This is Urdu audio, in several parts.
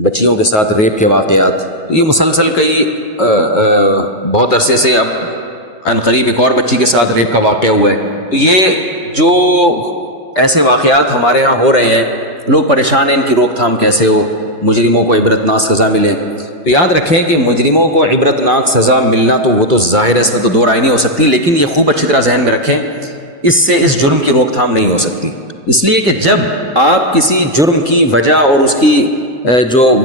بچیوں کے ساتھ ریپ کے واقعات، یہ مسلسل کئی بہت عرصے سے اب عنقریب ایک اور بچی کے ساتھ ریپ کا واقعہ ہوا ہے. تو یہ جو ایسے واقعات ہمارے ہاں ہو رہے ہیں، لوگ پریشان ہیں ان کی روک تھام کیسے ہو، مجرموں کو عبرت ناک سزا ملے. تو یاد رکھیں کہ مجرموں کو عبرت ناک سزا ملنا تو وہ تو ظاہر ہے، اس میں تو دو رائے نہیں ہو سکتی، لیکن یہ خوب اچھی طرح ذہن میں رکھیں اس سے اس جرم کی روک تھام نہیں ہو سکتی. اس لیے کہ جب آپ کسی جرم کی وجہ اور اس کی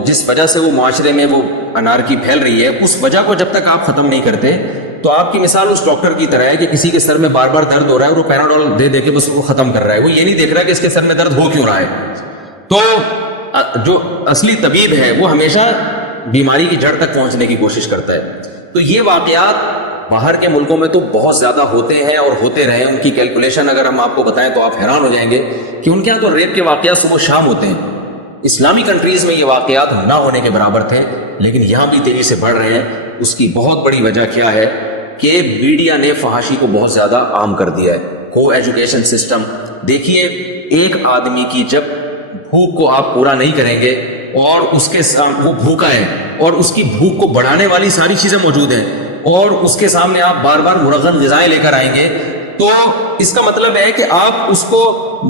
جس وجہ سے وہ معاشرے میں وہ انارکی پھیل رہی ہے، اس وجہ کو جب تک آپ ختم نہیں کرتے تو آپ کی مثال اس ڈاکٹر کی طرح ہے کہ کسی کے سر میں بار بار درد ہو رہا ہے اور وہ پیناڈول دے دے کے بس وہ ختم کر رہا ہے، وہ یہ نہیں دیکھ رہا کہ اس کے سر میں درد ہو کیوں رہا ہے. تو جو اصلی طبیب ہے وہ ہمیشہ بیماری کی جڑ تک پہنچنے کی کوشش کرتا ہے. تو یہ واقعات باہر کے ملکوں میں تو بہت زیادہ ہوتے ہیں اور ہوتے رہے. ان کی کیلکولیشن اگر ہم آپ کو بتائیں تو آپ حیران ہو جائیں گے کہ ان کے یہاں تو ریپ کے واقعات صبح شام ہوتے ہیں. اسلامی کنٹریز میں یہ واقعات نہ ہونے کے برابر تھے، لیکن یہاں بھی تیزی سے بڑھ رہے ہیں. اس کی بہت بڑی وجہ کیا ہے کہ میڈیا نے فحاشی کو بہت زیادہ عام کر دیا ہے. کو ایجوکیشن سسٹم دیکھیے، ایک آدمی کی جب بھوک کو آپ پورا نہیں کریں گے اور اس کے وہ بھوکا ہے اور اس کی بھوک کو بڑھانے والی ساری چیزیں موجود ہیں اور اس کے سامنے آپ بار بار مرغن غذائیں لے کر آئیں گے، تو اس کا مطلب ہے کہ آپ اس کو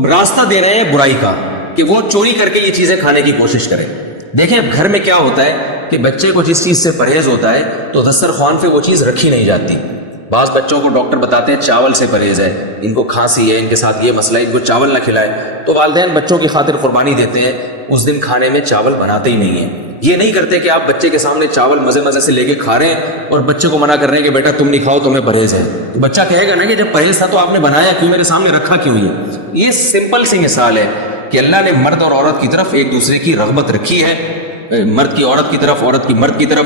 راستہ دے رہے ہیں برائی کا کہ وہ چوری کر کے یہ چیزیں کھانے کی کوشش کریں. دیکھیں اب گھر میں کیا ہوتا ہے کہ بچے کو جس چیز سے پرہیز ہوتا ہے تو دسترخوان پہ وہ چیز رکھی نہیں جاتی. بعض بچوں کو ڈاکٹر بتاتے ہیں چاول سے پرہیز ہے، ان کو کھانسی ہے، ان کے ساتھ یہ مسئلہ ہے، ان کو چاول نہ کھلائے. تو والدین بچوں کی خاطر قربانی دیتے ہیں، اس دن کھانے میں چاول بناتے ہی نہیں ہیں. یہ نہیں کرتے کہ آپ بچے کے سامنے چاول مزے مزے سے لے کے کھا رہے ہیں اور بچے کو منع کر رہے ہیں کہ بیٹا تم نہیں کھاؤ، تمہیں پرہیز ہے. تو بچہ کہے گا نا کہ جب پرہیز تھا تو آپ نے بنایا کیوں، میرے سامنے رکھا کیوں. یہ سمپل سی مثال ہے کہ اللہ نے مرد اور عورت کی طرف ایک دوسرے کی رغبت رکھی ہے، مرد کی عورت کی طرف، عورت کی مرد کی طرف.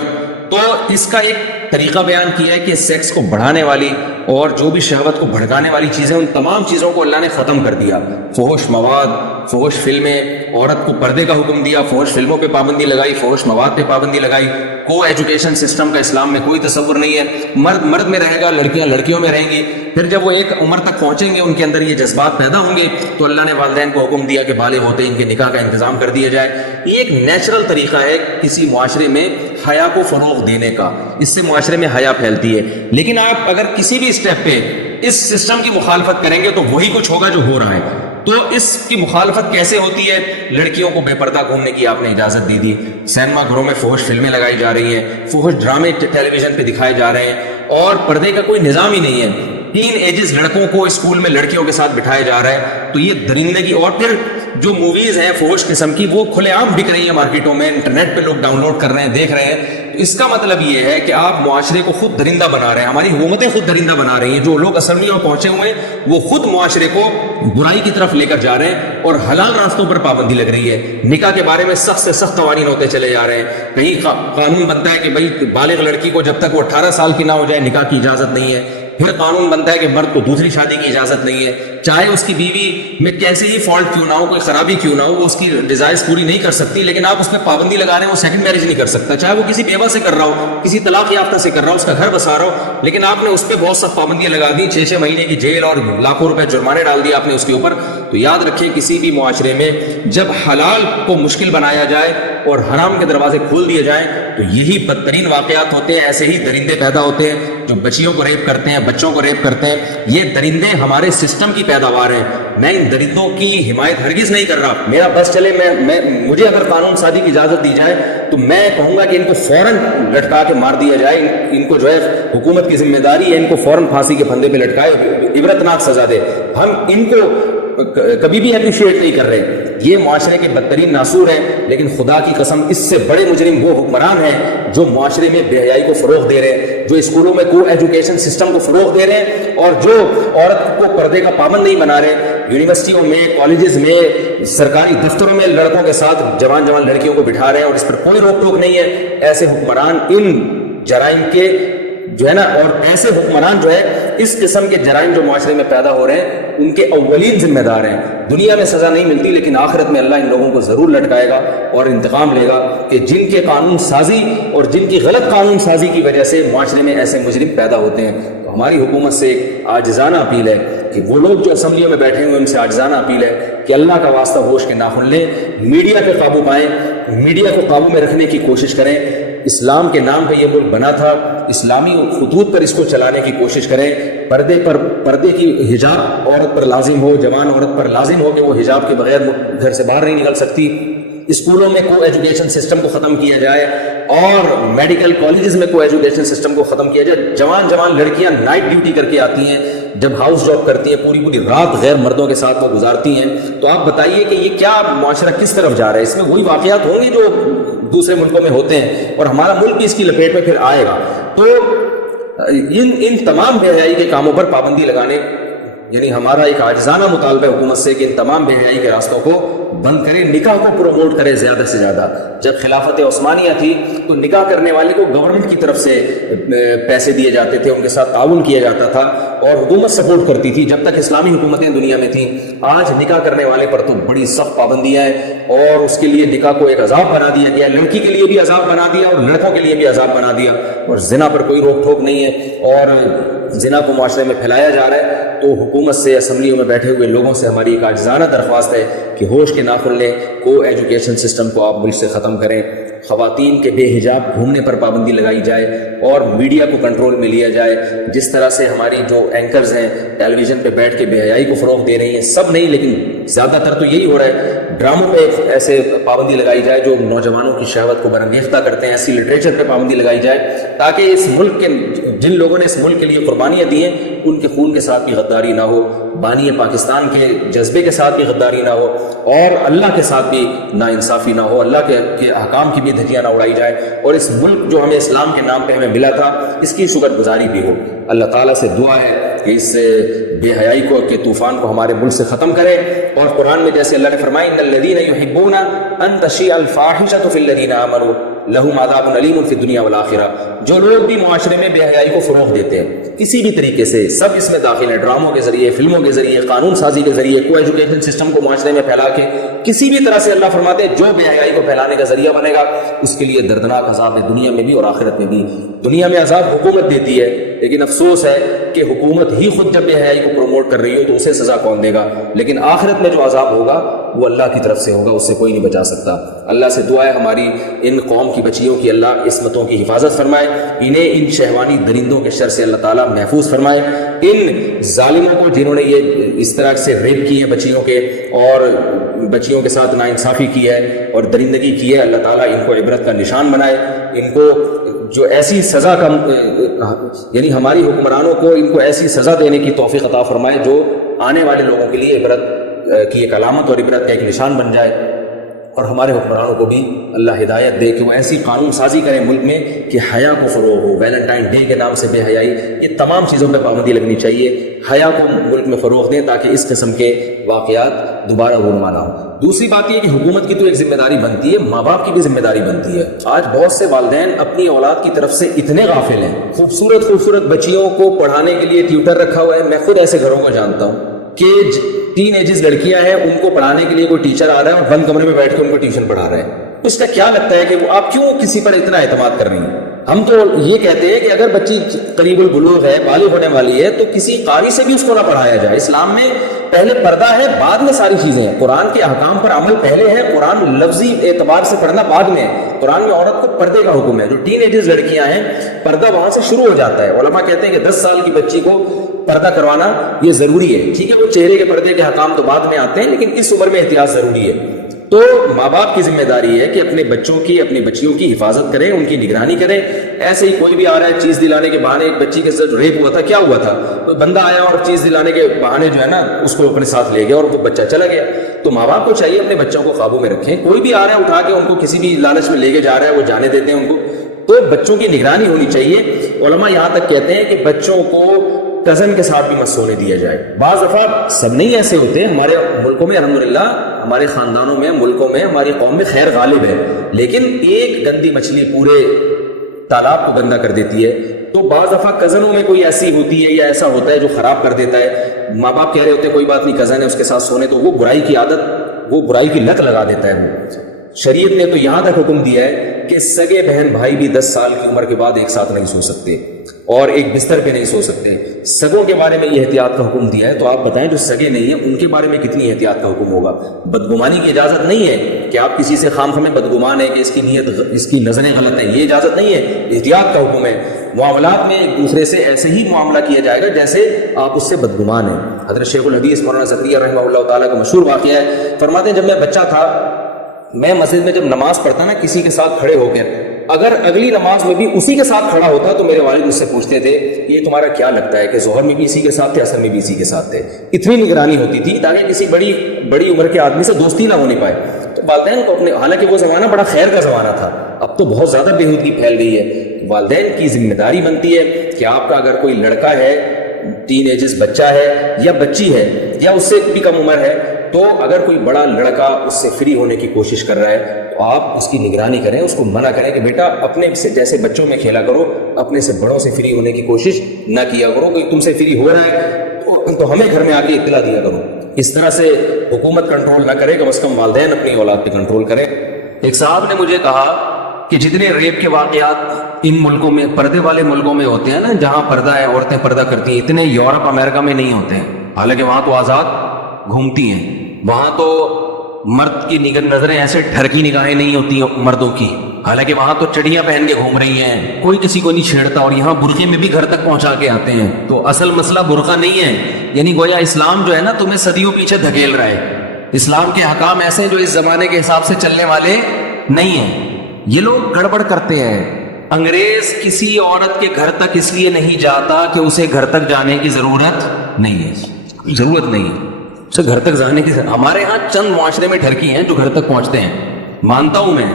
تو اس کا ایک طریقہ بیان کیا ہے کہ سیکس کو بڑھانے والی اور جو بھی شہوت کو بھڑکانے والی چیزیں، ان تمام چیزوں کو اللہ نے ختم کر دیا. فحش مواد، فحش فلمیں، عورت کو پردے کا حکم دیا، فحش فلموں پہ پابندی لگائی، فحش مواد پہ پابندی لگائی. کو ایجوکیشن سسٹم کا اسلام میں کوئی تصور نہیں ہے. مرد مرد میں رہے گا، لڑکیاں لڑکیوں میں رہیں گی. پھر جب وہ ایک عمر تک پہنچیں گے، ان کے اندر یہ جذبات پیدا ہوں گے، تو اللہ نے والدین کو حکم دیا کہ بالغ ہوتے ان کے نکاح کا انتظام کر دیا جائے. یہ ایک نیچرل طریقہ ہے کسی معاشرے میں حیا کو فروغ دینے کا، اس سے معاشرے میں حیا پھیلتی ہے. لیکن آپ اگر کسی بھی اسٹیپ پہ اس سسٹم کی مخالفت کریں گے تو وہی کچھ ہوگا جو ہو رہا ہے. تو اس کی مخالفت کیسے ہوتی ہے؟ لڑکیوں کو بے پردہ گھومنے کی آپ نے اجازت دے دی، سینما گھروں میں فحش فلمیں لگائی جا رہی ہیں، فحش ڈرامے ٹیلی ویژن پہ دکھائے جا رہے ہیں اور پردے کا کوئی نظام ہی نہیں ہے. ٹین ایجز لڑکوں کو اسکول میں لڑکیوں کے ساتھ بٹھایا جا رہا ہے. تو یہ درندگی، اور پھر جو موویز ہیں فحش قسم کی وہ کھلے عام بک رہی ہیں مارکیٹوں میں، انٹرنیٹ پہ لوگ ڈاؤن لوڈ کر رہے ہیں، دیکھ رہے ہیں. اس کا مطلب یہ ہے کہ آپ معاشرے کو خود درندہ بنا رہے ہیں. ہماری حکومتیں خود درندہ بنا رہی ہیں. جو لوگ اسمبلیوں میں پہنچے ہوئے ہیں وہ خود معاشرے کو برائی کی طرف لے کر جا رہے ہیں اور حلال راستوں پر پابندی لگ رہی ہے. نکاح کے بارے میں سخت سے سخت قوانین ہوتے چلے جا رہے ہیں. کہیں قانون بنتا ہے کہ بھائی بالغ لڑکی کو جب تک وہ 18 سال کی نہ ہو جائے نکاح کی اجازت نہیں ہے. پھر قانون بنتا ہے کہ مرد کو دوسری شادی کی اجازت نہیں ہے، چاہے اس کی بیوی میں کیسے ہی فالٹ کیوں نہ ہو، کوئی خرابی کیوں نہ ہو، وہ اس کی ڈیزائرز پوری نہیں کر سکتی، لیکن آپ اس پہ پابندی لگا رہے ہیں وہ سیکنڈ میرج نہیں کر سکتا. چاہے وہ کسی بیوہ سے کر رہا ہو، کسی طلاق یافتہ سے کر رہا ہو، اس کا گھر بسا رہا ہو، لیکن آپ نے اس پہ بہت سخت پابندیاں لگا دی، 6 مہینے کی جیل اور لاکھوں روپے جرمانے ڈال دیے آپ نے اس کے اوپر. تو یاد رکھیں کسی بھی معاشرے میں جب حلال کو مشکل بنایا جائے اور حرام کے دروازے کھول دیے جائیں تو یہی بدترین واقعات ہوتے ہیں. ایسے ہی درندے پیدا ہوتے ہیں جو بچیوں کو ریپ کرتے ہیں، بچوں کو ریپ کرتے ہیں. یہ درندے ہمارے سسٹم کی پیداوار ہیں. میں ان درندوں کی حمایت ہرگز نہیں کر رہا. میرا بس چلے، مجھے اگر قانون سازی کی اجازت دی جائے تو میں کہوں گا کہ ان کو فوراً لٹکا کے مار دیا جائے. ان کو جو ہے حکومت کی ذمہ داری ہے، ان کو فوراً پھانسی کے پھندے پہ لٹکائے، عبرتناک سزا دے. ہم ان کو کبھی بھی اپریشیٹ نہیں کر رہے. یہ معاشرے کے بدترین ناسور ہیں، لیکن خدا کی قسم اس سے بڑے مجرم وہ حکمران ہیں جو معاشرے میں بے حیائی کو فروغ دے رہے ہیں، جو اسکولوں میں کو ایجوکیشن سسٹم کو فروغ دے رہے ہیں اور جو عورت کو پردے کا پابند نہیں بنا رہے. یونیورسٹیوں میں، کالجز میں، سرکاری دفتروں میں لڑکوں کے ساتھ جوان لڑکیوں کو بٹھا رہے ہیں اور اس پر کوئی روک ٹوک نہیں ہے. ایسے حکمران ان جرائم کے جو ہے نا، اور ایسے حکمران جو ہے اس قسم کے جرائم جو معاشرے میں پیدا ہو رہے ہیں ان کے اولین ذمہ دار ہیں. دنیا میں سزا نہیں ملتی لیکن آخرت میں اللہ ان لوگوں کو ضرور لٹکائے گا اور انتقام لے گا کہ جن کے قانون سازی اور جن کی غلط قانون سازی کی وجہ سے معاشرے میں ایسے مجرم پیدا ہوتے ہیں. تو ہماری حکومت سے ایک عاجزانہ اپیل ہے کہ وہ لوگ جو اسمبلیوں میں بیٹھے ہوئے ان سے عاجزانہ اپیل ہے کہ اللہ کا واسطہ ہوش کے ناخن لیں، میڈیا پہ قابو پائیں، میڈیا کو قابو میں رکھنے کی کوشش کریں. اسلام کے نام پہ یہ ملک بنا تھا, اسلامی خطوط پر اس کو چلانے کی کوشش کریں. پردے کی حجاب عورت پر لازم ہو, جوان عورت پر لازم ہو کہ وہ حجاب کے بغیر گھر سے باہر نہیں نکل سکتی. اسکولوں میں کو ایجوکیشن سسٹم کو ختم کیا جائے اور میڈیکل کالجز میں کو ایجوکیشن سسٹم کو ختم کیا جائے. جوان لڑکیاں نائٹ ڈیوٹی کر کے آتی ہیں, جب ہاؤس جاب کرتی ہیں پوری رات غیر مردوں کے ساتھ وہ گزارتی ہیں. تو آپ بتائیے کہ یہ کیا معاشرہ کس طرف جا رہا ہے؟ اس میں وہی واقعات ہوں گے جو دوسرے ملکوں میں ہوتے ہیں اور ہمارا ملک بھی اس کی لپیٹ میں پھر آئے گا. تو ان تمام بے حیائی کے کاموں پر پابندی لگانے, یعنی ہمارا ایک عاجزانہ مطالبہ ہے حکومت سے کہ ان تمام بے حیائی کے راستوں کو بند کرے, نکاح کو پروموٹ کرے زیادہ سے زیادہ. جب خلافت عثمانیہ تھی تو نکاح کرنے والے کو گورنمنٹ کی طرف سے پیسے دیے جاتے تھے, ان کے ساتھ تعاون کیا جاتا تھا اور حکومت سپورٹ کرتی تھی جب تک اسلامی حکومتیں دنیا میں تھیں. آج نکاح کرنے والے پر تو بڑی سخت پابندیاں ہیں اور اس کے لیے نکاح کو ایک عذاب بنا دیا گیا, لڑکی کے لیے بھی عذاب بنا دیا اور لڑکوں کے لیے بھی عذاب بنا دیا, اور زنا پر کوئی روک ٹوک نہیں ہے اور زنا کو معاشرے میں پھیلایا جا رہا ہے. تو حکومت سے, اسمبلیوں میں بیٹھے ہوئے لوگوں سے ہماری ایک عاجزانہ درخواست ہے کہ ہوش کے ناخن لیں, کو ایجوکیشن سسٹم کو آپ ملک سے ختم کریں, خواتین کے بے حجاب گھومنے پر پابندی لگائی جائے اور میڈیا کو کنٹرول میں لیا جائے. جس طرح سے ہماری جو اینکرز ہیں ٹیلی ویژن پہ بیٹھ کے بے حیائی کو فروغ دے رہی ہیں, سب نہیں لیکن زیادہ تر تو یہی ہو رہا ہے, ڈراموں پہ ایسے پابندی لگائی جائے جو نوجوانوں کی شہوت کو برانگیختہ کرتے ہیں, ایسی لٹریچر پہ پابندی لگائی جائے تاکہ اس ملک کے جن لوگوں نے اس ملک کے لیے قربانیاں دی ہیں ان کے خون کے ساتھ بھی غداری نہ ہو, بانی پاکستان کے جذبے کے ساتھ بھی غداری نہ ہو اور اللہ کے ساتھ بھی ناانصافی نہ ہو, اللہ کے احکام کی بھی دھجیاں نہ اڑائی جائے اور اس ملک جو ہمیں اسلام کے نام پہ ہمیں ملا تھا اس کی شکر گزاری بھی ہو. اللہ تعالیٰ سے دعا ہے کہ اس بے حیائی کو کے طوفان کو ہمارے ملک سے ختم کرے. اور قرآن میں جیسے اللہ نے فرمایا ان الذین یحبون ان تشیع الفاحشۃ فی الذین آمنوا لہم عذاب علیم فی الدنیا والآخرہ, جو لوگ بھی معاشرے میں بے حیائی کو فروغ دیتے ہیں کسی بھی طریقے سے, سب اس میں داخل ہیں, ڈراموں کے ذریعے, فلموں کے ذریعے, قانون سازی کے ذریعے, کو ایجوکیشن سسٹم کو معاشرے میں پھیلا کے کسی بھی طرح سے, اللہ فرماتے ہیں جو بے حیائی کو پھیلانے کا ذریعہ بنے گا اس کے لیے دردناک عذاب ہے دنیا میں بھی اور آخرت میں بھی. دنیا میں عذاب حکومت دیتی ہے لیکن افسوس ہے کہ حکومت ہی خود جب بے حیائی کو پروموٹ کر رہی ہو تو اسے سزا کون دے گا, لیکن آخرت میں جو عذاب ہوگا وہ اللہ کی طرف سے ہوگا, اس سے کوئی نہیں بچا سکتا. اللہ سے دعا ہے ہماری ان قوم کی بچیوں کی اللہ عصمتوں کی حفاظت فرمائے, انہیں ان شہوانی درندوں کے شر سے اللہ تعالیٰ محفوظ فرمائے. ان ظالموں کو جنہوں نے یہ اس طرح سے ریپ کی ہے بچیوں کے اور بچیوں کے ساتھ ناانصافی کی ہے اور درندگی کی ہے, اللہ تعالیٰ ان کو عبرت کا نشان بنائے. ان کو جو ایسی سزا کا یعنی ہماری حکمرانوں کو ان کو ایسی سزا دینے کی توفیق عطا فرمائے جو آنے والے لوگوں کے لیے عبرت کی ایک علامت اور عبرت کا ایک نشان بن جائے, اور ہمارے حکمرانوں کو بھی اللہ ہدایت دے کہ وہ ایسی قانون سازی کریں ملک میں کہ حیا کو فروغ ہو. ویلنٹائن ڈے کے نام سے بے حیائی, یہ تمام چیزوں پہ پابندی لگنی چاہیے, حیا کو ملک میں فروغ دیں تاکہ اس قسم کے واقعات دوبارہ رونما نہ ہوں. دوسری بات یہ کہ حکومت کی تو ایک ذمہ داری بنتی ہے, ماں باپ کی بھی ذمہ داری بنتی ہے. آج بہت سے والدین اپنی اولاد کی طرف سے اتنے غافل ہیں, خوبصورت بچیوں کو پڑھانے کے لیے ٹیوٹر رکھا ہوا ہے. میں خود ایسے گھروں کو جانتا ہوں کہ ٹین ایجز لڑکیاں ہیں, ان کو پڑھانے کے لیے کوئی ٹیچر آ رہا ہے اور بند کمرے میں بیٹھ کے ان کو ٹیوشن پڑھا رہا ہے. اس کا کیا لگتا ہے کہ وہ آپ کیوں کسی پر اتنا اعتماد کر رہی ہیں؟ ہم تو یہ کہتے ہیں کہ اگر بچی قریب البلوغ ہے, بالغ ہونے والی ہے, تو کسی قاری سے بھی اس کو نہ پڑھایا جائے. اسلام میں پہلے پردہ ہے, بعد میں ساری چیزیں ہیں. قرآن کے احکام پر عمل پہلے ہے, قرآن لفظی اعتبار سے پڑھنا بعد میں ہے. قرآن میں عورت کو پردے کا حکم ہے. جو ٹین ایجز لڑکیاں ہیں پردہ وہاں سے شروع ہو جاتا ہے. علماء کہتے ہیں کہ 10 سال کی بچی کو پردہ کروانا یہ ضروری ہے. ٹھیک ہے, وہ چہرے کے پردے کے احکام تو بعد میں آتے ہیں, لیکن اس عمر میں احتیاط ضروری ہے. تو ماں باپ کی ذمہ داری ہے کہ اپنے بچوں کی, اپنی بچیوں کی حفاظت کریں, ان کی نگرانی کریں. ایسے ہی کوئی بھی آ رہا ہے چیز دلانے کے بہانے, ایک بچی کے ساتھ ریپ ہوا تھا, کیا ہوا تھا, کوئی بندہ آیا اور چیز دلانے کے بہانے جو ہے نا اس کو اپنے ساتھ لے گیا اور وہ بچہ چلا گیا. تو ماں باپ کو چاہیے اپنے بچوں کو قابو میں رکھیں. کوئی بھی آ رہا ہے اٹھا کے ان کو کسی بھی لالچ میں لے کے جا رہا ہے, وہ جانے دیتے ہیں ان کو. تو بچوں کی نگرانی ہونی چاہیے. علماء یہاں تک کہتے ہیں کہ بچوں کو کزن کے ساتھ بھی مت سونے دیا جائے. بعض دفعہ سب نہیں ایسے ہوتے, ہمارے ملکوں میں الحمدللہ, ہمارے خاندانوں میں, ملکوں میں, ہماری قوم میں خیر غالب ہے, لیکن ایک گندی مچھلی پورے تالاب کو گندا کر دیتی ہے. تو بعض دفعہ کزنوں میں کوئی ایسی ہوتی ہے یا ایسا ہوتا ہے جو خراب کر دیتا ہے. ماں باپ کہہ رہے ہوتے ہیں کوئی بات نہیں, کزن ہے اس کے ساتھ سونے, تو وہ برائی کی عادت, وہ برائی کی لت لگا دیتا ہے. وہ شریعت نے تو یہاں تک حکم دیا ہے کہ سگے بہن بھائی بھی 10 سال کی عمر کے بعد ایک ساتھ نہیں سو سکتے اور ایک بستر پہ نہیں سو سکتے. سگوں کے بارے میں یہ احتیاط کا حکم دیا ہے, تو آپ بتائیں جو سگے نہیں ہیں ان کے بارے میں کتنی احتیاط کا حکم ہوگا. بدگمانی کی اجازت نہیں ہے کہ آپ کسی سے خام خامے بدگمان ہے کہ اس کی نیت اس کی نظریں غلط ہیں, یہ اجازت نہیں ہے, احتیاط کا حکم ہے. معاملات میں ایک دوسرے سے ایسے ہی معاملہ کیا جائے گا جیسے آپ اس سے بدگمان ہیں. حضرت شیخ الحدیث مولانا زکریہ رحمہ اللہ تعالیٰ کا مشہور واقعہ ہے, فرماتے ہیں جب میں بچہ تھا میں مسجد میں جب نماز پڑھتا نا کسی کے ساتھ کھڑے ہو کر, اگر اگلی نماز میں بھی اسی کے ساتھ کھڑا ہوتا تو میرے والد مجھ سے پوچھتے تھے یہ تمہارا کیا لگتا ہے کہ ظہر میں بھی اسی کے ساتھ تھے, عصر میں بھی اسی کے ساتھ تھے. اتنی نگرانی ہوتی تھی تاکہ کسی بڑی عمر کے آدمی سے دوستی نہ ہونے پائے. تو والدین کو اپنے, حالانکہ وہ زمانہ بڑا خیر کا زمانہ تھا, اب تو بہت زیادہ بےہودگی پھیل گئی ہے. والدین کی ذمہ داری بنتی ہے کہ آپ کا اگر کوئی لڑکا ہے, ٹین ایجز بچہ ہے یا بچی ہے یا اس سے بھی کم عمر ہے, تو اگر کوئی بڑا لڑکا اس سے فری ہونے کی کوشش کر رہا ہے تو آپ اس کی نگرانی کریں, اس کو منع کریں کہ بیٹا اپنے سے جیسے بچوں میں کھیلا کرو, اپنے سے بڑوں سے فری ہونے کی کوشش نہ کیا کرو. کوئی تم سے فری ہو رہا ہے تو ہمیں گھر میں آ کے اطلاع دیا کرو. اس طرح سے حکومت کنٹرول نہ کرے, کم از کم والدین اپنی اولاد پہ کنٹرول کریں. ایک صاحب نے مجھے کہا کہ جتنے ریپ کے واقعات ان ملکوں میں, پردے والے ملکوں میں ہوتے ہیں نا, جہاں پردہ ہے عورتیں پردہ کرتی ہیں, اتنے یورپ امریکہ میں نہیں ہوتے ہیں. حالانکہ وہاں تو آزاد گھومتی ہیں, وہاں تو مرد کی نظریں ایسے ٹھرکی نگاہیں نہیں ہوتی مردوں کی, حالانکہ وہاں تو چڑیاں پہن کے گھوم رہی ہیں, کوئی کسی کو نہیں چھیڑتا, اور یہاں برقعے میں بھی گھر تک پہنچا کے آتے ہیں. تو اصل مسئلہ برقع نہیں ہے, یعنی گویا اسلام جو ہے نا تمہیں صدیوں پیچھے دھکیل رہا ہے. اسلام کے احکام ایسے ہیں جو اس زمانے کے حساب سے چلنے والے نہیں ہیں. یہ لوگ گڑبڑ کرتے ہیں. انگریز کسی عورت کے گھر تک اس لیے نہیں جاتا کہ اسے گھر تک جانے کی ضرورت نہیں ہے, ضرورت نہیں ہے اسے گھر تک جانے کی. ہمارے ہاں چند معاشرے میں ٹھرکی ہیں جو گھر تک پہنچتے ہیں, مانتا ہوں میں,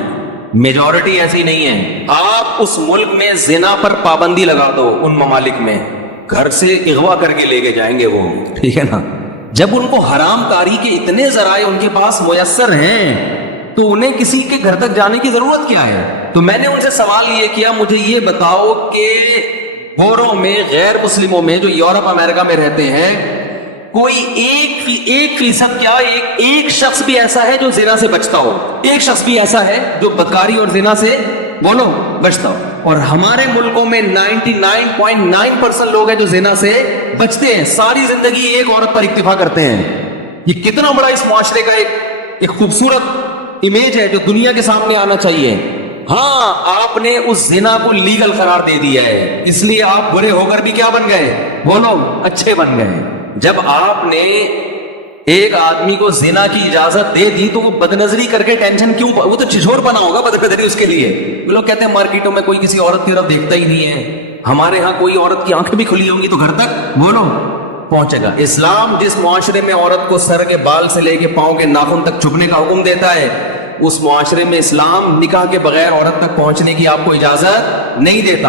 میجورٹی ایسی نہیں ہے. آپ اس ملک میں زنا پر پابندی لگا دو, ان ممالک میں گھر سے اغوا کر کے لے کے جائیں گے وہ, ٹھیک ہے نا. جب ان کو حرام کاری کے اتنے ذرائع ان کے پاس میسر ہیں تو انہیں کسی کے گھر تک جانے کی ضرورت کیا ہے. تو میں نے ان سے سوال یہ کیا, مجھے یہ بتاؤ کہ گوروں میں, غیر مسلموں میں جو یورپ امریکہ میں رہتے ہیں, کوئی ایک فیصد کیا ایک شخص بھی ایسا ہے جو زنا سے بچتا ہو, ایک شخص بھی ایسا ہے جو بدکاری اور زنا سے بولو بچتا ہو. اور ہمارے ملکوں میں 99.9% لوگ ہیں جو زنا سے بچتے ہیں, ساری زندگی ایک عورت پر اکتفا کرتے ہیں. یہ کتنا بڑا اس معاشرے کا ایک خوبصورت امیج ہے جو دنیا کے سامنے آنا چاہیے. ہاں آپ نے اس زنا کو لیگل قرار دے دیا ہے, اس لیے آپ برے ہو کر بھی کیا بن گئے, بولو اچھے بن گئے. جب آپ نے ایک آدمی کو زنا کی اجازت دے دی تو وہ بدنظری کر کے ٹینشن کیوں, وہ تو چھچور بنا ہوگا بدنظری اس کے لیے. لوگ کہتے ہیں مارکیٹوں میں کوئی کسی عورت کی طرف دیکھتا ہی نہیں ہے, ہمارے ہاں کوئی عورت کی آنکھیں بھی کھلی ہوں گی تو گھر تک بولو پہنچے گا. اسلام جس معاشرے میں عورت کو سر کے بال سے لے کے پاؤں کے ناخن تک چھپنے کا حکم دیتا ہے, اس معاشرے میں اسلام نکاح کے بغیر عورت تک پہنچنے کی آپ کو اجازت نہیں دیتا.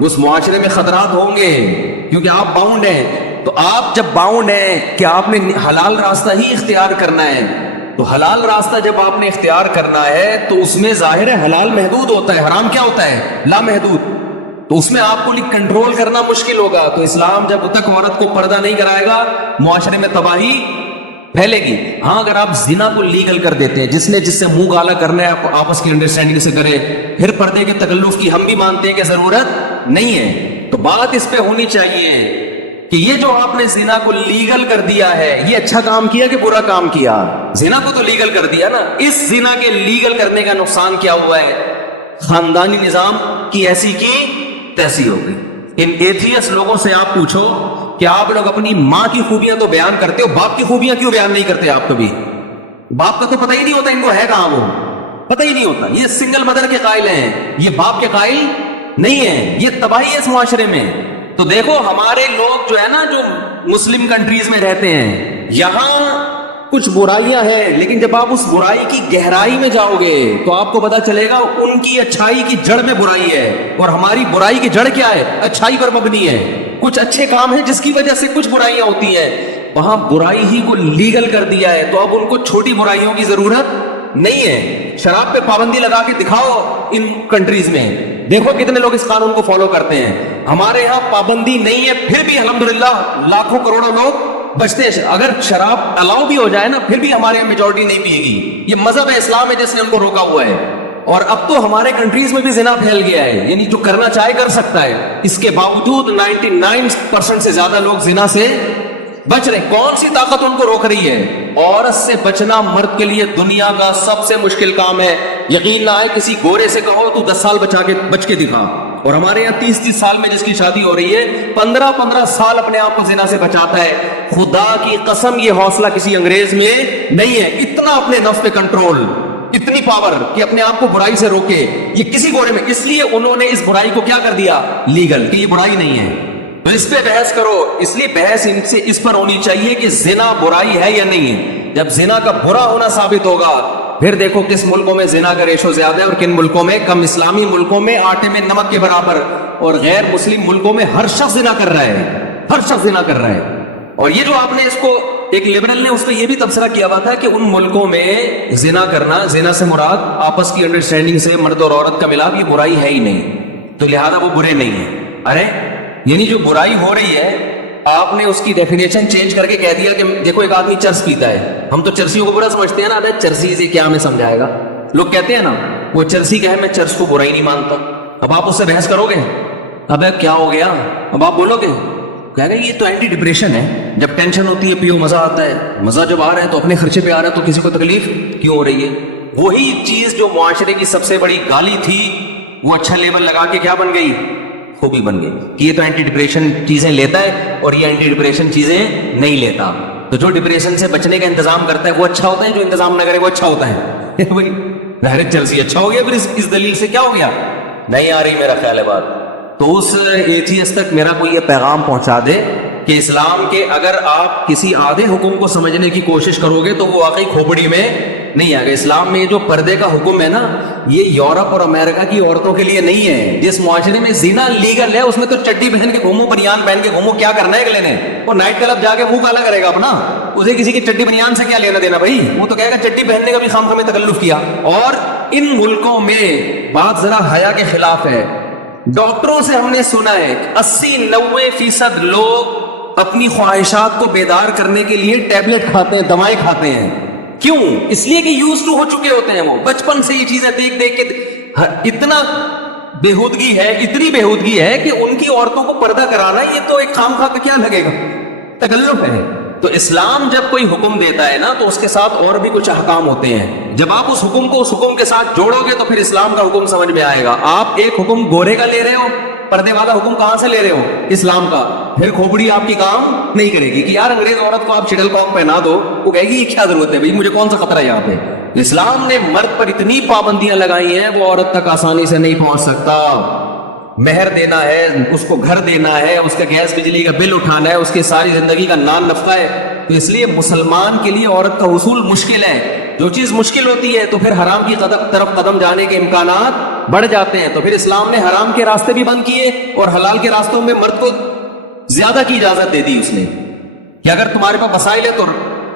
اس معاشرے میں خطرات ہوں گے کیونکہ آپ باؤنڈ ہیں. تو آپ جب باؤنڈ ہیں کہ آپ نے حلال راستہ ہی اختیار کرنا ہے, تو حلال راستہ جب آپ نے اختیار کرنا ہے تو اس میں ظاہر ہے حلال محدود ہوتا ہے, حرام کیا ہوتا ہے, لا محدود. تو اس میں آپ کو کنٹرول کرنا مشکل ہوگا. تو اسلام جب تک عورت کو پردہ نہیں کرائے گا معاشرے میں تباہی پھیلے گی. ہاں اگر آپ زنا کو لیگل کر دیتے ہیں, جس نے جس سے منہ کالا کرنا ہے آپس کی انڈرسٹینڈنگ سے کرے, پھر پردے کے تکلف کی ہم بھی مانتے ہیں کہ ضرورت نہیں ہے. تو بات اس پہ ہونی چاہیے کہ یہ جو آپ نے زنا کو لیگل کر دیا ہے یہ اچھا کام کیا کہ برا کام کیا. زنا کو تو لیگل کر دیا نا, اس زنا کے لیگل کرنے کا نقصان کیا ہوا ہے, خاندانی نظام کی ایسی کی تیسی ہو گئی. ان ایتھیس لوگوں سے آپ پوچھو کہ آپ لوگ اپنی ماں کی خوبیاں تو بیان کرتے ہو, باپ کی خوبیاں کیوں بیان نہیں کرتے آپ کبھی؟ باپ کا تو پتہ ہی نہیں ہوتا ان کو ہے کہاں, وہ پتہ ہی نہیں ہوتا. یہ سنگل مدر کے قائل ہیں, یہ باپ کے قائل نہیں ہیں. یہ تباہی ہے اس معاشرے میں. تو دیکھو ہمارے لوگ جو ہے نا, جو مسلم کنٹریز میں رہتے ہیں, یہاں کچھ برائیاں ہیں, لیکن جب آپ اس برائی کی گہرائی میں جاؤ گے تو آپ کو پتا چلے گا ان کی اچھائی کی جڑ میں برائی ہے, اور ہماری برائی کی جڑ کیا ہے, اچھائی پر مبنی ہے. کچھ اچھے کام ہیں جس کی وجہ سے کچھ برائیاں ہوتی ہیں, وہاں برائی ہی کو لیگل کر دیا ہے, تو اب ان کو چھوٹی برائیوں کی ضرورت نہیں ہے. شراب پہ پابندی لگا کے دکھاؤ ان کنٹریز میں, دیکھو کتنے لوگ اس قانون کو فالو کرتے ہیں. ہمارے ہاں پابندی نہیں ہے, پھر بھی الحمدللہ لاکھوں کروڑوں لوگ بچتے ہیں. اگر شراب الاؤ بھی ہو جائے نا پھر بھی ہمارے یہاں میجورٹی نہیں پیے گی. یہ مذہب ہے اسلام ہے جس نے ہم کو روکا ہوا ہے. اور اب تو ہمارے کنٹریز میں بھی زنا پھیل گیا ہے, یعنی جو کرنا چاہے کر سکتا ہے. اس کے باوجود 99% سے زیادہ لوگ زنا سے بچ رہے. کون سی طاقت ان کو روک رہی ہے؟ عورت سے بچنا مرد کے لیے دنیا کا سب سے مشکل کام ہے. یقین نہ آئے کسی گورے سے کہو تو 10 سال بچ کے دکھا, اور ہمارے یہاں 30 سال میں جس کی شادی ہو رہی ہے 15 سال اپنے آپ کو زنا سے بچاتا ہے. خدا کی قسم یہ حوصلہ کسی انگریز میں نہیں ہے. اتنا اپنے نفس پہ کنٹرول, اتنی پاور کہ اپنے آپ کو برائی سے روکے, یہ کسی گورے میں. اس لیے انہوں نے اس برائی کو کیا کر دیا لیگل, کہ یہ برائی نہیں ہے. تو اس پہ بحث کرو. اس لیے بحث ان سے اس پر ہونی چاہیے کہ زنا برائی ہے یا نہیں ہے. جب زنا کا برا ہونا ثابت ہوگا پھر دیکھو کس ملکوں میں زنا کا ریشو زیادہ ہے اور کن ملکوں میں کم. اسلامی ملکوں میں آٹے میں نمک کے برابر, اور غیر مسلم ملکوں میں ہر شخص زنا کر رہا ہے, ہر شخص زنا کر رہا ہے. اور یہ جو آپ نے اس کو ایک لبرل نے اس پہ یہ بھی تبصرہ کیا ہوا تھا کہ ان ملکوں میں زنا کرنا, زنا سے مراد آپس کی انڈرسٹینڈنگ سے مرد اور عورت کا ملاپ, یہ برائی ہے ہی نہیں, تو لہذا وہ برے نہیں ہیں. ارے یعنی جو برائی ہو رہی ہے آپ نے اس کی ڈیفینیشن چینج کر کے کہہ دیا کہ دیکھو ایک آدمی چرس پیتا ہے, ہم تو چرسیوں کو برا سمجھتے ہیں نا. ابے چرسی سے کیا ہمیں سمجھائے گا؟ لوگ کہتے ہیں نا وہ چرسی کا ہے, میں چرس کو برا ہی نہیں مانتا. اب آپ اس سے بحث کرو گے, ابے کیا ہو گیا, اب آپ بولو گے کہہ گا یہ تو اینٹی ڈپریشن ہے, جب ٹینشن ہوتی ہے پیو مزہ آتا ہے, مزہ جب آ رہا ہے تو اپنے خرچے پہ آ رہا ہے تو کسی کو تکلیف کیوں ہو رہی ہے؟ وہی چیز جو معاشرے کی سب سے بڑی گالی تھی وہ اچھا لیبل لگا کے کیا بن گئی, خوبی بن گئی کہ یہ تو اینٹی ڈپریشن چیزیں لیتا ہے اور یہ اینٹی ڈپریشن چیزیں نہیں لیتا. تو جو ڈپریشن سے بچنے کا انتظام کرتا ہے وہ اچھا ہوتا ہے, جو انتظام نہ کرے وہ اچھا ہوتا ہے. بھائی ڈائریکٹ چلسی اچھا ہو گیا, پھر اس دلیل سے کیا ہو گیا؟ نہیں آ رہی میرا خیال ہے بات. تو اس ایتھیسٹ تک میرا کوئی یہ پیغام پہنچا دے کہ اسلام کے اگر آپ کسی آدھے حکم کو سمجھنے کی کوشش کرو گے تو وہ واقعی کھوپڑی میں نہیں آئے گا. اسلام میں جو پردے کا حکم ہے نا یہ یورپ اور امریکہ کی عورتوں کے لیے نہیں ہے. جس معاشرے میں زنا لیگل ہے اس میں تو چڈی پہن کے گھومو, بنیان پہن کے گھومو, کیا کرنا ہے اگلے نے؟ وہ نائٹ کلب جا کے منہ کالا کرے گا اپنا, اسے کسی کی چڈی بنیان سے کیا لینا دینا بھائی؟ وہ تو کہے گا چڈی پہننے کا بھی خام میں تکلف کیا. اور ان ملکوں میں بات ذرا حیا کے خلاف ہے. ڈاکٹروں سے ہم نے سنا ہے 80-90% لوگ اپنی خواہشات کو بیدار کرنے کے لیے ٹیبلٹ کھاتے ہیں, دوائیں کھاتے ہیں. کیوں؟ اس لیے کہ یوز ٹو ہو چکے ہوتے ہیں, وہ بچپن سے یہ چیزیں دیکھ دیکھ کے اتنا بےہودگی ہے, اتنی بےہودگی ہے کہ ان کی عورتوں کو پردہ کرانا یہ تو ایک خام خواہ کیا لگے گا, تکلف ہے. تو اسلام جب کوئی حکم دیتا ہے نا تو اس کے ساتھ اور بھی کچھ احکام ہوتے ہیں. جب آپ اس حکم کو اس حکم کے ساتھ جوڑو گے تو پھر اسلام کا حکم سمجھ میں آئے گا. آپ ایک حکم گورے کا لے رہے ہو, پردے والا حکم کہاں سے لے رہے ہو؟ اسلام کا. پھر کھوپڑی آپ کی کام نہیں کرے گی کہ یار انگریز عورت کو آپ شٹل کاک پہنا دو, وہ کہے گی یہ کیا ضرورت ہے بھائی, مجھے کون سا خطرہ ہے یہاں پہ. اسلام نے مرد پر اتنی پابندیاں لگائی ہیں وہ عورت تک آسانی سے نہیں پہنچ سکتا. مہر دینا ہے, اس کو گھر دینا ہے, اس کا گیس بجلی کا بل اٹھانا ہے, اس کی ساری زندگی کا نان نفقہ ہے. تو اس لیے مسلمان کے لیے عورت کا حصول مشکل ہے. جو چیز مشکل ہوتی ہے تو پھر حرام کی طرف قدم جانے کے امکانات بڑھ جاتے ہیں. تو پھر اسلام نے حرام کے راستے بھی بند کیے اور حلال کے راستوں میں مرد کو زیادہ کی اجازت دے دی اس نے کہ اگر تمہارے پاس وسائل ہے تو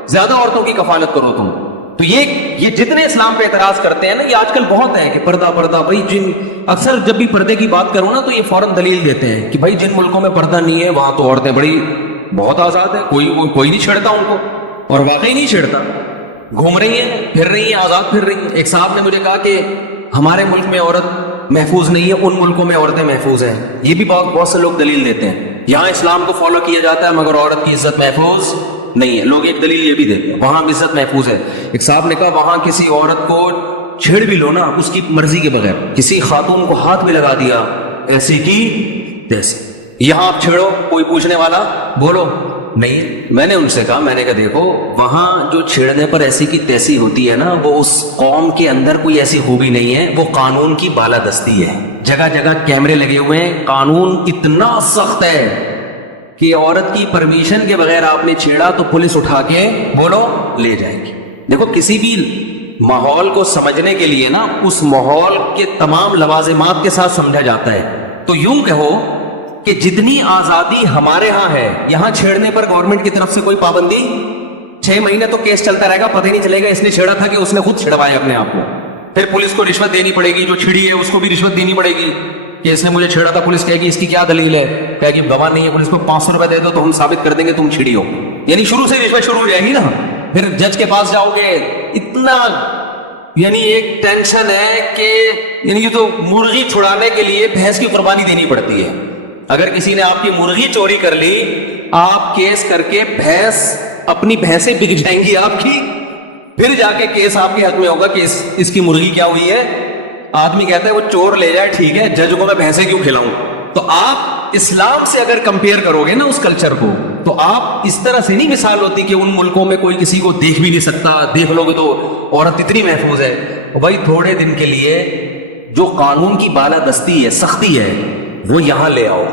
زیادہ عورتوں کی کفالت کرو تم. تو یہ جتنے اسلام پہ اعتراض کرتے ہیں نا, یہ آج کل بہت ہے کہ پردہ پردہ. بھائی جن اکثر جب بھی پردے کی بات کروں نا تو یہ فوراً دلیل دیتے ہیں کہ بھائی جن ملکوں میں پردہ نہیں ہے وہاں تو عورتیں بڑی بہت آزاد ہے, کوئی نہیں چھیڑتا ان کو. اور واقعی نہیں چھیڑتا, گھوم رہی ہیں, پھر رہی ہیں, آزاد پھر رہی ہیں. ایک صاحب نے مجھے کہا کہ ہمارے ملک میں عورت محفوظ نہیں ہے, ان ملکوں میں عورتیں محفوظ ہیں. یہ بھی بہت سے لوگ دلیل دیتے ہیں. یہاں اسلام کو فالو کیا جاتا ہے مگر عورت کی عزت محفوظ نہیں ہے. لوگ ایک دلیل یہ بھی دیتے ہیں وہاں عزت محفوظ ہے. ایک صاحب نے کہا وہاں کسی عورت کو چھیڑ بھی لو نا اس کی مرضی کے بغیر, کسی خاتون کو ہاتھ بھی لگا دیا ایسی کی تیسی, یہاں آپ چھیڑو, کوئی پوچھنے والا بولو نہیں. میں نے ان سے کہا, میں نے کہا دیکھو وہاں جو چھیڑنے پر ایسی کی تیسی ہوتی ہے نا وہ اس قوم کے اندر کوئی ایسی خوبی نہیں ہے, وہ قانون کی بالادستی ہے. جگہ جگہ کیمرے لگے ہوئے ہیں, قانون اتنا سخت ہے کہ عورت کی پرمیشن کے بغیر آپ نے چھیڑا تو پولیس اٹھا کے بولو لے جائے گی. دیکھو کسی بھی ماحول کو سمجھنے کے لیے نا اس ماحول کے تمام لوازمات کے ساتھ سمجھا جاتا ہے. تو یوں کہو کہ جتنی آزادی ہمارے ہاں ہے یہاں چھیڑنے پر گورنمنٹ کی طرف سے کوئی پابندی 6 مہینے تو کیس چلتا رہے گا, پتہ ہی نہیں چلے گا اس نے چھیڑا تھا کہ اس نے خود چھڑوایا اپنے آپ کو. پھر پولیس کو رشوت دینی پڑے گی, جو چھڑی ہے اس کو بھی رشوت دینی پڑے گی کہ اس نے مجھے چھیڑا تھا, پولیس کہے گی اس کی کیا دلیل ہے, کہے گی گواہ نہیں ہے, پولیس کو 500 روپے دے دو تو ہم ثابت کر دیں گے تم چھڑی ہو. یعنی شروع سے رشوت شروع ہو جائے گی نا. پھر جج کے پاس جاؤ گے, اتنا یعنی ایک ٹینشن ہے کہ یعنی یہ تو مرغی چھڑانے کے لیے بھینس کی قربانی دینی پڑتی ہے. اگر کسی نے آپ کی مرغی چوری کر لی, آپ کیس کر کے بھینس, اپنی بھینسیں بک جائیں گی آپ کی, پھر جا کے کیس آپ کے حق میں ہوگا کہ اس کی مرغی کیا ہوئی ہے. آدمی کہتا ہے وہ چور لے جائے ٹھیک ہے, جج کو میں بھینسیں کیوں کھلاؤں. تو آپ اسلام سے اگر کمپیئر کرو گے نا اس کلچر کو, تو آپ اس طرح سے نہیں مثال ہوتی کہ ان ملکوں میں کوئی کسی کو دیکھ بھی نہیں سکتا, دیکھ لو گے تو عورت اتنی محفوظ ہے. بھائی تھوڑے دن کے لیے جو قانون کی بالادستی ہے, سختی ہے, وہ یہاں لے آؤ,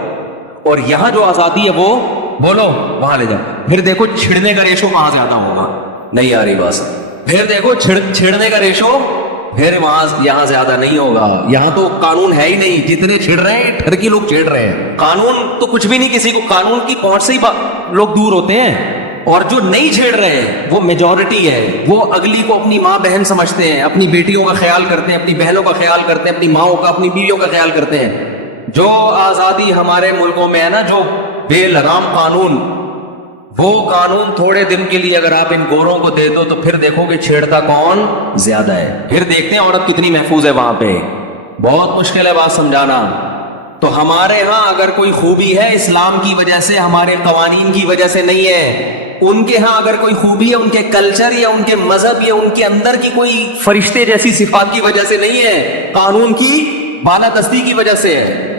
اور یہاں جو آزادی ہے وہ بولو وہاں لے جاؤ. پھر دیکھو چھڑنے کا ریشو وہاں زیادہ ہوگا. نہیں آ رہی بات. پھر دیکھو چھڑنے کا ریشو پھر وہاں یہاں زیادہ نہیں ہوگا. یہاں تو قانون ہے ہی نہیں, جتنے چھڑ رہے ہیں ٹھرکی لوگ چھیڑ رہے ہیں. قانون تو کچھ بھی نہیں, کسی کو قانون کی پہنچ سے ہی لوگ دور ہوتے ہیں. اور جو نہیں چھیڑ رہے ہیں وہ میجورٹی ہے, وہ اگلی کو اپنی ماں بہن سمجھتے ہیں, اپنی بیٹیوں کا خیال کرتے ہیں, اپنی بہنوں کا خیال کرتے ہیں, اپنی ماؤں کا, اپنی بیویوں کا خیال کرتے ہیں. جو آزادی ہمارے ملکوں میں ہے نا, جو بے لگام قانون, وہ قانون تھوڑے دن کے لیے اگر آپ ان گوروں کو دے دو تو پھر دیکھو کہ چھیڑتا کون زیادہ ہے. پھر دیکھتے ہیں عورت کتنی محفوظ ہے وہاں پہ. بہت مشکل ہے بات سمجھانا. تو ہمارے ہاں اگر کوئی خوبی ہے اسلام کی وجہ سے, ہمارے قوانین کی وجہ سے نہیں ہے. ان کے ہاں اگر کوئی خوبی ہے ان کے کلچر یا ان کے مذہب یا ان کے اندر کی کوئی فرشتے جیسی صفات کی وجہ سے نہیں ہے, قانون کی بالادستی کی وجہ سے ہے.